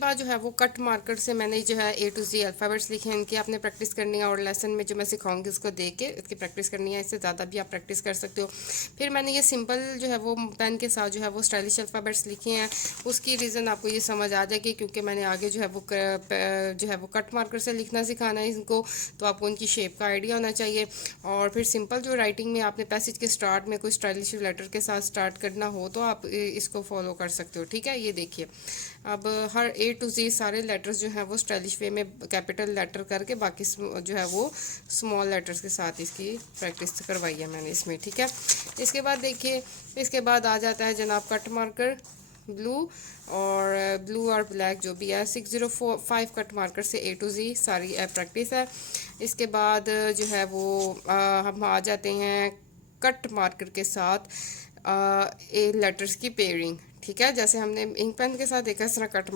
بعد جو ہے وہ کٹ مارکر سے میں نے جو ہے اے ٹو زی الفابیٹس لکھے ہیں، ان کی آپ نے پریکٹس کرنی ہے، اور لیسن میں جو میں سکھاؤں گی اس کو دیکھ کے اس کی پریکٹس کرنی ہے، اس سے زیادہ بھی آپ پریکٹس کر سکتے ہو۔ پھر میں نے یہ سمپل جو ہے وہ پین کے ساتھ جو ہے وہ اسٹائلش الفابیٹس لکھے ہیں، اس کی ریزن آپ کو یہ سمجھ آ جائے گی، کیونکہ میں نے آگے جو ہے وہ کٹ مارکر سے لکھنا سکھانا ہے ان کو، تو آپ کو ان کی شیپ کا آئیڈیا ہونا چاہیے۔ اور پھر سمپل جو رائٹنگ میں آپ نے پیسج کے سٹارٹ میں کوئی اسٹائلش لیٹر کے ساتھ سٹارٹ کرنا ہو تو آپ اس کو فالو کر سکتے ہو، ٹھیک ہے۔ یہ دیکھیے اب ہر اے ٹو زی سارے لیٹرز جو ہیں وہ اسٹائلش وے میں کیپٹل لیٹر کر کے باقی جو ہے وہ اسمال لیٹرز کے ساتھ اس کی پریکٹس کروائی ہے میں نے اس میں، ٹھیک ہے۔ اس کے بعد دیکھیے، اس کے بعد آ جاتا ہے جناب کٹ مارکر بلو اور بلیک جو بھی ہے 605 کٹ مارکر سے اے ٹو زی ساری پریکٹس ہے۔ اس کے بعد جو ہے وہ ہم آ جاتے ہیں کٹ مارکر کے ساتھ لیٹرز کی پیئرنگ، ٹھیک ہے، جیسے ہم نے انک پین کے ساتھ دیکھا اس طرح کٹ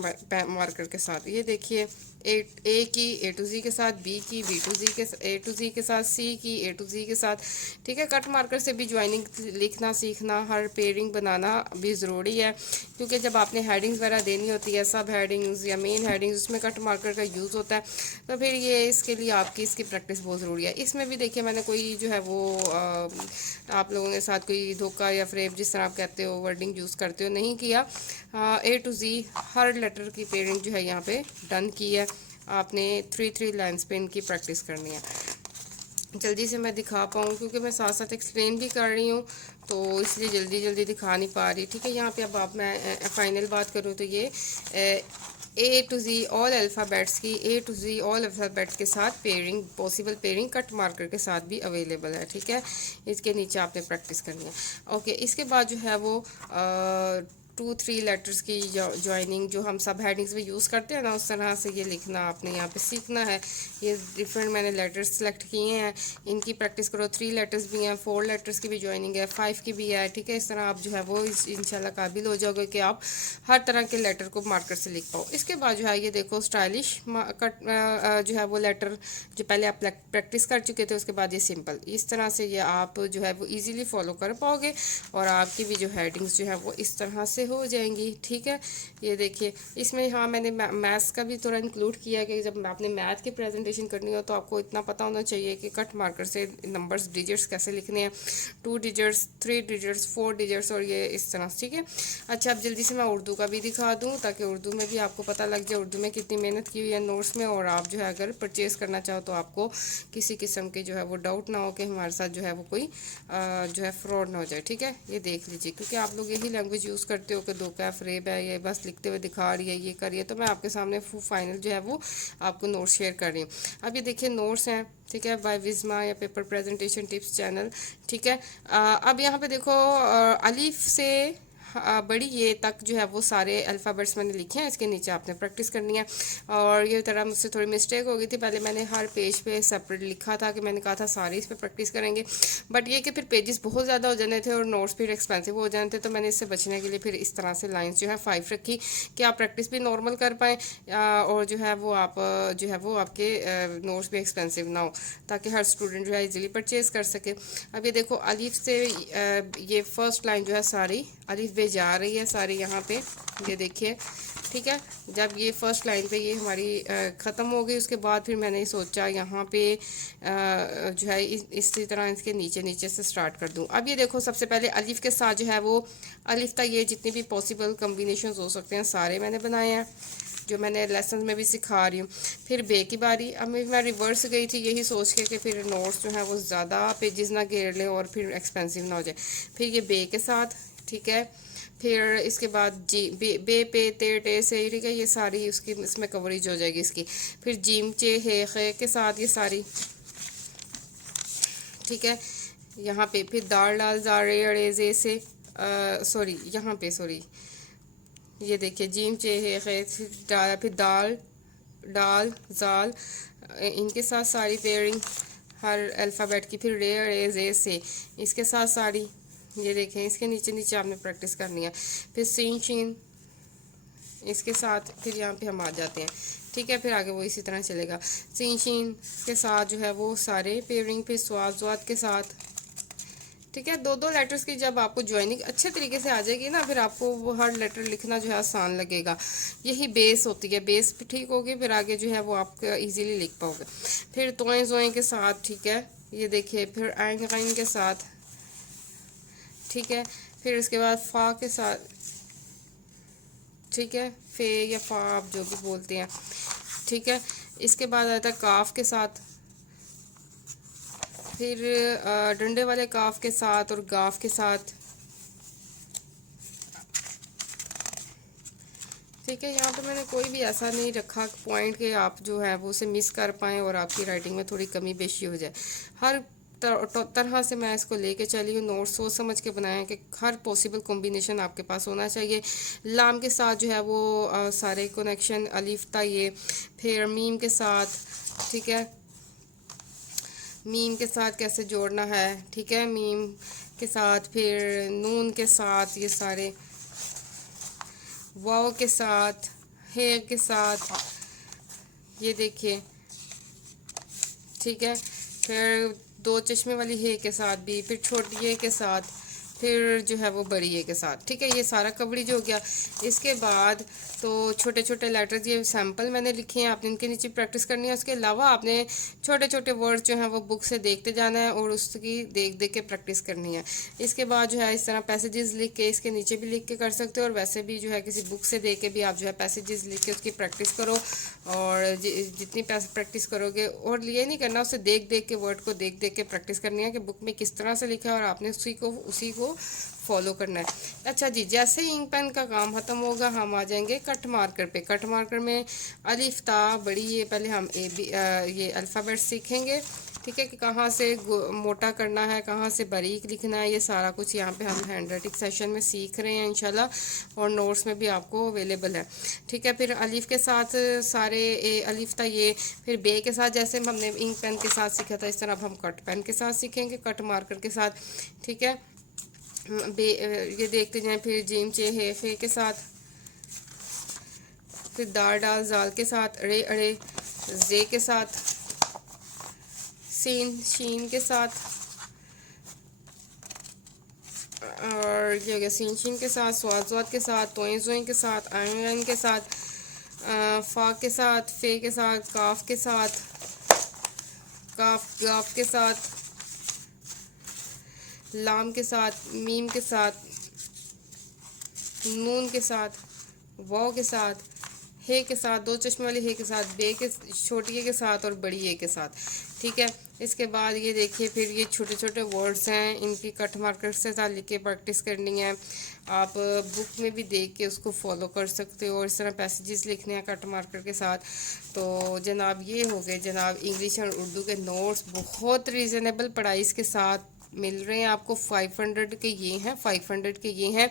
مارکر کے ساتھ۔ یہ دیکھیے اے کی اے ٹو زی کے ساتھ، بی کی بی ٹو زی کے اے ٹو زی کے ساتھ، سی کی اے ٹو زی کے ساتھ، ٹھیک ہے۔ کٹ مارکر سے بھی جوائننگ لکھنا سیکھنا، ہر پیئرنگ بنانا بھی ضروری ہے، کیونکہ جب آپ نے ہیڈنگز وغیرہ دینی ہوتی ہے، سب ہیڈنگز یا مین ہیڈنگز، اس میں کٹ مارکر کا یوز ہوتا ہے، تو پھر یہ اس کے لیے آپ کی اس کی پریکٹس بہت ضروری ہے۔ اس میں بھی دیکھیے میں نے کوئی جو ہے وہ آپ لوگوں کے ساتھ کوئی دھوکہ یا فریب جس طرح آپ کہتے ہو ورڈنگ یوز کرتے ہو نہیں کیا، اے ٹو زی ہر لیٹر کی پیئرنگ جو ہے یہاں پہ ڈن کی ہے۔ آپ نے 3 لائنز پہ ان کی پریکٹس کرنی ہے۔ جلدی سے میں دکھا پاؤں کیونکہ میں ساتھ ساتھ ایکسپلین بھی کر رہی ہوں، تو اس لیے جلدی دکھا نہیں پا رہی، ٹھیک ہے۔ یہاں پہ اب میں فائنل بات کروں تو یہ اے ٹو زی آل الفابیٹس کی اے ٹو زی آل الفابیٹس کے ساتھ پیئرنگ، پاسبل پیئرنگ کٹ مارکر کے ساتھ بھی اویلیبل ہے، ٹھیک ہے۔ اس کے نیچے آپ نے پریکٹس کرنی ہے، اوکے۔ اس کے بعد جو ہے وہ 2-3 لیٹرز کی جوائننگ جو ہم سب ہیڈنگز میں یوز کرتے ہیں نا، اس طرح سے یہ لکھنا آپ نے یہاں پہ سیکھنا ہے۔ یہ ڈفرینٹ میں نے لیٹرز سلیکٹ کیے ہیں، ان کی پریکٹس کرو۔ 3 لیٹرز بھی ہیں، 4 لیٹرز کی بھی جوائننگ ہے، 5 کی بھی ہے، ٹھیک ہے۔ اس طرح آپ جو ہے وہ انشاءاللہ قابل ہو جاؤ گے کہ آپ ہر طرح کے لیٹر کو مارکر سے لکھ پاؤ۔ اس کے بعد جو ہے یہ دیکھو اسٹائلش جو ہے وہ لیٹر جو پہلے آپ پریکٹس کر چکے تھے، اس کے بعد یہ سمپل، اس طرح سے یہ آپ جو ہے وہ ایزیلی فالو کر پاؤ گے، اور آپ کی بھی جو ہیڈنگز جو ہے وہ اس طرح سے ہو جائیں گی، ٹھیک ہے۔ یہ دیکھیے اس میں میں نے میتھس کا بھی تھوڑا انکلوڈ کیا کہ جب آپ نے میتھ کی پریزنٹیشن کرنی ہو تو آپ کو اتنا پتہ ہونا چاہیے کہ کٹ مارکر سے نمبرز ڈیجٹس کیسے لکھنے ہیں، 2 ڈیجٹس، 3 ڈیجٹس، 4 ڈیجٹس، اور یہ اس طرح، ٹھیک ہے۔ اچھا اب جلدی سے میں اردو کا بھی دکھا دوں تاکہ اردو میں بھی آپ کو پتہ لگ جائے اردو میں کتنی محنت کی ہوئی ہے نوٹس میں، اور آپ جو ہے اگر پرچیز کرنا چاہو تو آپ کو کسی قسم کے جو ہے وہ ڈاؤٹ نہ ہو کہ ہمارے ساتھ جو ہے وہ کوئی جو ہے فراڈ نہ ہو جائے، ٹھیک ہے۔ یہ دیکھ لیجیے کیونکہ آپ لوگ یہی لینگویج یوز کرتے ہو کہ دھوکہ ہے، فریب ہے، یہ بس لکھتے ہوئے دکھا رہی ہے، یہ کر رہی ہے، تو میں آپ کے سامنے فائنل جو ہے وہ آپ کو نوٹس شیئر کر رہی ہوں۔ اب یہ دیکھیے نوٹس ہیں، ٹھیک ہے، بائی وزما یا پیپر پریزنٹیشن ٹپس چینل، ٹھیک ہے۔ اب یہاں پہ دیکھو الف سے بڑی یہ تک جو ہے وہ سارے الفابیٹس میں نے لکھے ہیں، اس کے نیچے آپ نے پریکٹس کرنی ہے۔ اور یہ طرح مجھ سے تھوڑی مسٹیک ہو گئی تھی، پہلے میں نے ہر پیج پہ سیپریٹ لکھا تھا کہ میں نے کہا تھا سارے اس پہ پریکٹس کریں گے، بٹ یہ کہ پھر پیجز بہت زیادہ ہو جانے تھے اور نوٹس پھر ایکسپینسو ہو جانے تھے، تو میں نے اس سے بچنے کے لیے پھر اس طرح سے لائنس جو ہے 5 رکھی کہ آپ پریکٹس بھی نارمل کر پائیں، اور جو ہے وہ آپ جو ہے وہ آپ کے نوٹس بھی ایکسپینسو نہ ہو، تاکہ ہر اسٹوڈنٹ جو ہے ایزیلی پرچیز کر سکے۔ اب یہ دیکھو الف سے یہ فرسٹ لائن جو ہے ساری الف بے جا رہی ہے ساری یہاں پہ، یہ دیکھیے، ٹھیک ہے۔ جب یہ فرسٹ لائن پہ یہ ہماری ختم ہو گئی، اس کے بعد پھر میں نے سوچا یہاں پہ جو ہے اسی طرح اس کے نیچے سے سٹارٹ کر دوں۔ اب یہ دیکھو سب سے پہلے الف کے ساتھ جو ہے وہ الف تک یہ جتنے بھی پاسبل کمبینیشنز ہو سکتے ہیں سارے میں نے بنائے ہیں، جو میں نے لیسنز میں بھی سکھا رہی ہوں۔ پھر بے کی باری، اب میں ریورس گئی تھی یہی سوچ کے کہ پھر نوٹس جو ہیں وہ زیادہ پیجز نہ گھیر لیں اور پھر ایکسپینسو نہ ہو جائے۔ پھر یہ بے کے ساتھ، ٹھیک ہے۔ پھر اس کے بعد جی بے پے تے ٹے سے، ٹھیک ہے، یہ ساری اس میں کوریج ہو جائے گی اس کی۔ پھر جیم چے ہے خے کے ساتھ یہ ساری، ٹھیک ہے۔ یہاں پہ پھر دال ڈال زارے اڑے زے سے سوری یہاں پہ سوری یہ دیکھیے جیم چے ہے خے، پھر دال ڈال زال، ان کے ساتھ ساری پیئرنگ ہر الفابیٹ کی۔ پھر رے اڑے زے سے اس کے ساتھ ساری، یہ دیکھیں اس کے نیچے آپ نے پریکٹس کرنی ہے۔ پھر سین شین اس کے ساتھ، پھر یہاں پہ ہم آ جاتے ہیں، ٹھیک ہے۔ پھر آگے وہ اسی طرح چلے گا، سین شین کے ساتھ جو ہے وہ سارے پیئرنگ، پھر سواد زواد کے ساتھ، ठीक है। दो दो लेटर्स की जब आपको ज्वाइनिंग अच्छे तरीके से आ जाएगी ना, फिर आपको वो हर लेटर लिखना जो है आसान लगेगा। यही बेस होती है, बेस भी ठीक होगी, फिर आगे जो है वो आप इजीली लिख पाओगे। फिर तोएं जोएं के साथ, ठीक है, ये देखिए, फिर आइन गाइन के साथ, ठीक है, फिर उसके बाद फा के साथ, ठीक है, फे या फा आप जो भी बोलते हैं, ठीक है। इसके बाद आता है काफ के साथ, फिर डंडे वाले काफ के साथ और गाफ के साथ, ठीक है। यहाँ पे मैंने कोई भी ऐसा नहीं रखा पॉइंट कि आप जो है वो उसे मिस कर पाएँ और आपकी राइटिंग में थोड़ी कमी बेशी हो जाए। हर तरह से मैं इसको लेके चली हूँ, नोट सोच समझ के बनाया कि हर पॉसिबल कॉम्बिनेशन आपके पास होना चाहिए। लाम के साथ जो है वो सारे कनेक्शन, अलिफ ता ये, फिर मीम के साथ, ठीक है, मीम के साथ कैसे जोड़ना है, ठीक है, मीम के साथ, फिर नून के साथ, ये सारे वाव के साथ, हे के साथ, ये देखिए, ठीक है, फिर दो चश्मे वाली हे के साथ भी, फिर छोटी ए के साथ, फिर जो है वो बड़ी ए के साथ, ठीक है। ये सारा कवरेज हो गया। इसके बाद तो छोटे छोटे लेटर्स ये सैम्पल मैंने लिखे हैं, आपने इनके नीचे प्रैक्टिस करनी है। उसके अलावा आपने छोटे छोटे वर्ड्स जो हैं वो बुक से देखते जाना है और उसकी देख देख के प्रैक्टिस करनी है। इसके बाद जो है इस तरह पैसेजेस लिख के इसके नीचे भी लिख के कर सकते हो, और वैसे भी जो है किसी बुक से देख के भी आप जो है पैसेजेस लिख के उसकी प्रैक्टिस करो। और जितनी प्रैक्टिस करोगे, और ये नहीं करना उसे देख देख के, वर्ड को देख देख के प्रैक्टिस करनी है कि बुक में किस तरह से लिखा है और आपने उसी को फॉलो करना है। अच्छा जी, जैसे ही इंक पेन का काम ख़त्म होगा हम आ जाएंगे कट मार्कर पे। कट मार्कर में अलिफ ता बड़ी, ये पहले हम ये अल्फ़ाबेट सीखेंगे, ठीक है, कि कहाँ से मोटा करना है, कहाँ से बारीक लिखना है, ये सारा कुछ यहाँ पे हम हैंड राइटिंग सेशन में सीख रहे हैं इंशाल्लाह, और नोट्स में भी आपको अवेलेबल है, ठीक है। फिर अलिफ के साथ सारे अलिफ था ये, फिर बे के साथ जैसे हमने इंक पेन के साथ सीखा था, इस तरह अब हम कट पेन के साथ सीखेंगे, कट मार्कर के साथ, ठीक है। ये देखते जाएं। फिर जीम चे हे फे के साथ, फिर दाल डाल जाल के साथ, अड़े अड़े जे के साथ, सीन शीन के साथ, और ये हो गया सीन शीन के साथ, स्वाद स्वाद के साथ, तोएं जोएं के साथ, आइन के साथ, फा के साथ, फे के साथ, काफ के साथ, काफ गाफ के साथ, लाम के साथ, मीम के साथ, नून के साथ, वाव के साथ, हे के साथ, दो चश्मे वाली हे के साथ, बे के छोटी ए के साथ और बड़ी ए के साथ, ठीक है। इसके बाद ये देखिए, फिर ये छोटे छोटे वर्ड्स हैं, इनकी कट मार्कर से साथ लिख के प्रैक्टिस करनी है। आप बुक में भी देख के उसको फॉलो कर सकते हो, और इस तरह पैसेजेस लिखने हैं कट मार्कर के साथ। तो जनाब ये हो गए जनाब इंग्लिश और उर्दू के नोट्स, बहुत रीज़नेबल प्राइस के साथ मिल रहे हैं आपको। 500 के ये हैं, 500 के ये हैं,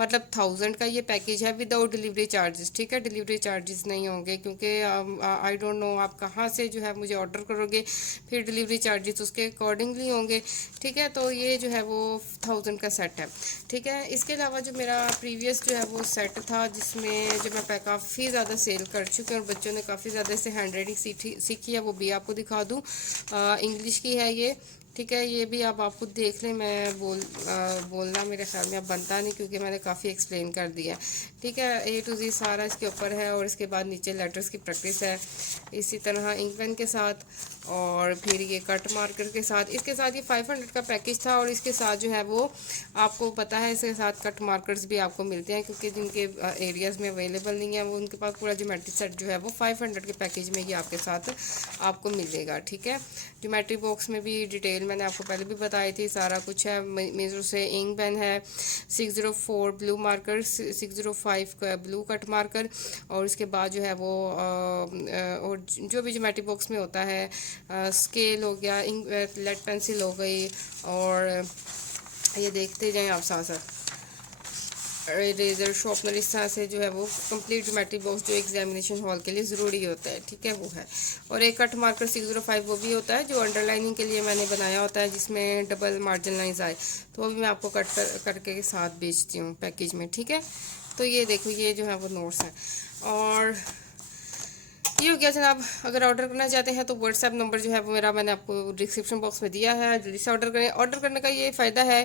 मतलब 1000 का ये पैकेज है विदाउट डिलीवरी चार्जेस, ठीक है। डिलीवरी चार्जेस नहीं होंगे, क्योंकि आई डोंट नो आप कहाँ से जो है मुझे ऑर्डर करोगे, फिर डिलीवरी चार्जेस उसके अकॉर्डिंगली होंगे, ठीक है। तो ये जो है वो 1000 का सेट है, ठीक है। इसके अलावा जो मेरा प्रीवियस जो है वो सेट था, जिसमें जो मैं काफ़ी ज़्यादा सेल कर चुकी हूँ और बच्चों ने काफ़ी ज़्यादा इससे हैंड राइटिंग सीखी है, वो भी आपको दिखा दूँ। इंग्लिश की है ये, ठीक है। ये भी आप खुद देख लें, मैं बोलना मेरे ख्याल में अब बनता नहीं, क्योंकि मैंने काफ़ी एक्सप्लेन कर दिया, ठीक है। A to Z सारा इसके ऊपर है, और इसके बाद नीचे लेटर्स की प्रैक्टिस है, इसी तरह इंक पेन के साथ, और फिर ये कट मार्कर के साथ। इसके साथ ये 500 का पैकेज था, और इसके साथ जो है वो आपको पता है इसके साथ कट मार्कर्स भी आपको मिलते हैं, क्योंकि जिनके एरियाज़ में अवेलेबल नहीं है वो उनके पास पूरा ज्योमेट्री सेट जो है वो 500 के पैकेज में ही आपके साथ आपको मिलेगा, ठीक है। ज्योमेट्री बॉक्स में भी डिटेल मैंने आपको पहले भी बताई थी, सारा कुछ है। मेजर से इंक पेन है, 604 ब्लू मार्कर, 605 का ब्लू कट मार्कर, और इसके बाद जो है वो और जो भी ज्योमेट्री बॉक्स में होता है, स्केल हो गया, इंक लेड पेंसिल हो गई, और ये देखते जाएं आप साथ साथ इरेजर शॉर्पनर, इस तरह से जो है वो कंप्लीट ज्योमेट्री बॉक्स जो एग्जामिनेशन हॉल के लिए ज़रूरी होता है, ठीक है, वो है। और एक कट मार्कर 605 वो भी होता है जो अंडरलाइनिंग के लिए मैंने बनाया होता है, जिसमें डबल मार्जिन लाइंस आए, तो वो भी मैं आपको करके साथ बेचती हूँ पैकेज में, ठीक है। तो ये देखो, ये जो है वो नोट्स हैं। और ये हो गया जनाब। अगर ऑर्डर करना चाहते हैं तो व्हाट्सएप नंबर जो है वो मेरा मैंने आपको डिस्क्रिप्शन बॉक्स में दिया है, जल्दी से ऑर्डर करें। ऑर्डर करने का ये फ़ायदा है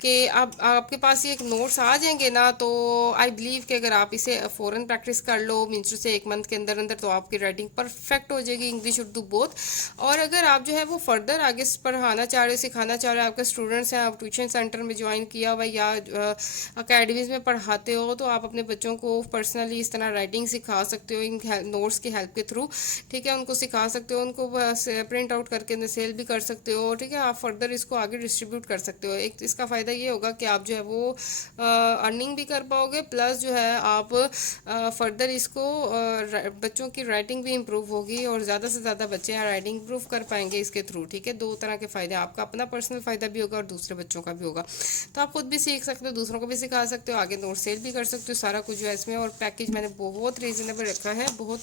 कि आप आपके पास ये नोट्स आ जाएंगे ना, तो आई बिलीव कि अगर आप इसे फ़ौरन प्रैक्टिस कर लो मीन्स से 1 मंथ के अंदर अंदर, तो आपकी राइटिंग परफेक्ट हो जाएगी, इंग्लिश उर्दू बोथ। और अगर आप जो है वो फर्दर आगे पढ़ाना चाह रहे हो, सिखाना चाह रहे हो, आपके स्टूडेंट्स हैं, आप ट्यूशन सेंटर में ज्वाइन किया हुआ या अकेडमीज़ में पढ़ाते हो, तो आप अपने बच्चों को पर्सनली इस तरह राइटिंग सिखा सकते हो इन नोट्स की हेल्प के थ्रू। ठीक है, उनको सिखा सकते हो, उनको प्रिंट आउट करके सेल भी कर सकते हो। ठीक है, आप फर्दर इसको आगे डिस्ट्रीब्यूट कर सकते हो। एक इसका फ़ायदा ये होगा कि आप जो है वो अर्निंग भी कर पाओगे, प्लस जो है आप फर्दर इसको बच्चों की राइटिंग भी इम्प्रूव होगी और ज़्यादा से ज़्यादा बच्चे राइटिंग इम्प्रूव कर पाएंगे इसके थ्रू। ठीक है, दो तरह के फ़ायदे, आपका अपना पर्सनल फ़ायदा भी होगा और दूसरे बच्चों का भी होगा। तो आप खुद भी सीख सकते हो, दूसरों को भी सिखा सकते हो, आगे नोट सेल भी कर सकते हो, सारा कुछ जो है इसमें। और पैकेज मैंने बहुत रीज़नेबल रखा है, बहुत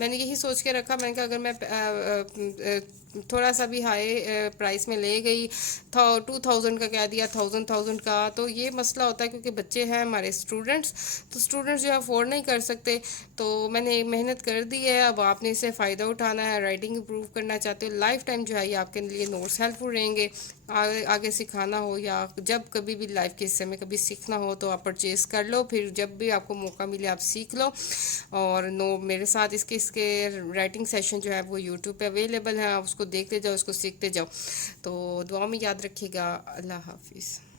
मैंने यही सोच के रखा। मैंने कहा अगर मैं थोड़ा सा भी हाई प्राइस में ले गई, 2000 का कह दिया, थाउजेंड का, तो ये मसला होता है क्योंकि बच्चे हैं हमारे स्टूडेंट्स, तो स्टूडेंट्स जो है अफोर्ड नहीं कर सकते। तो मैंने मेहनत कर दी है, अब आपने इससे फ़ायदा उठाना है। राइटिंग इंप्रूव करना चाहते हो, लाइफ टाइम जो है ये आपके लिए नोट्स हेल्पफुल रहेंगे। आगे सिखाना हो या जब कभी भी लाइफ के हिस्से में कभी सीखना हो तो आप परचेज़ कर लो, फिर जब भी आपको मौका मिले आप सीख लो। और मेरे साथ इसके राइटिंग सेशन जो है वो यूट्यूब पे अवेलेबल है, आप उसको देखते जाओ, उसको सीखते जाओ। तो दुआ में याद रखिएगा। अल्लाह हाफिज़।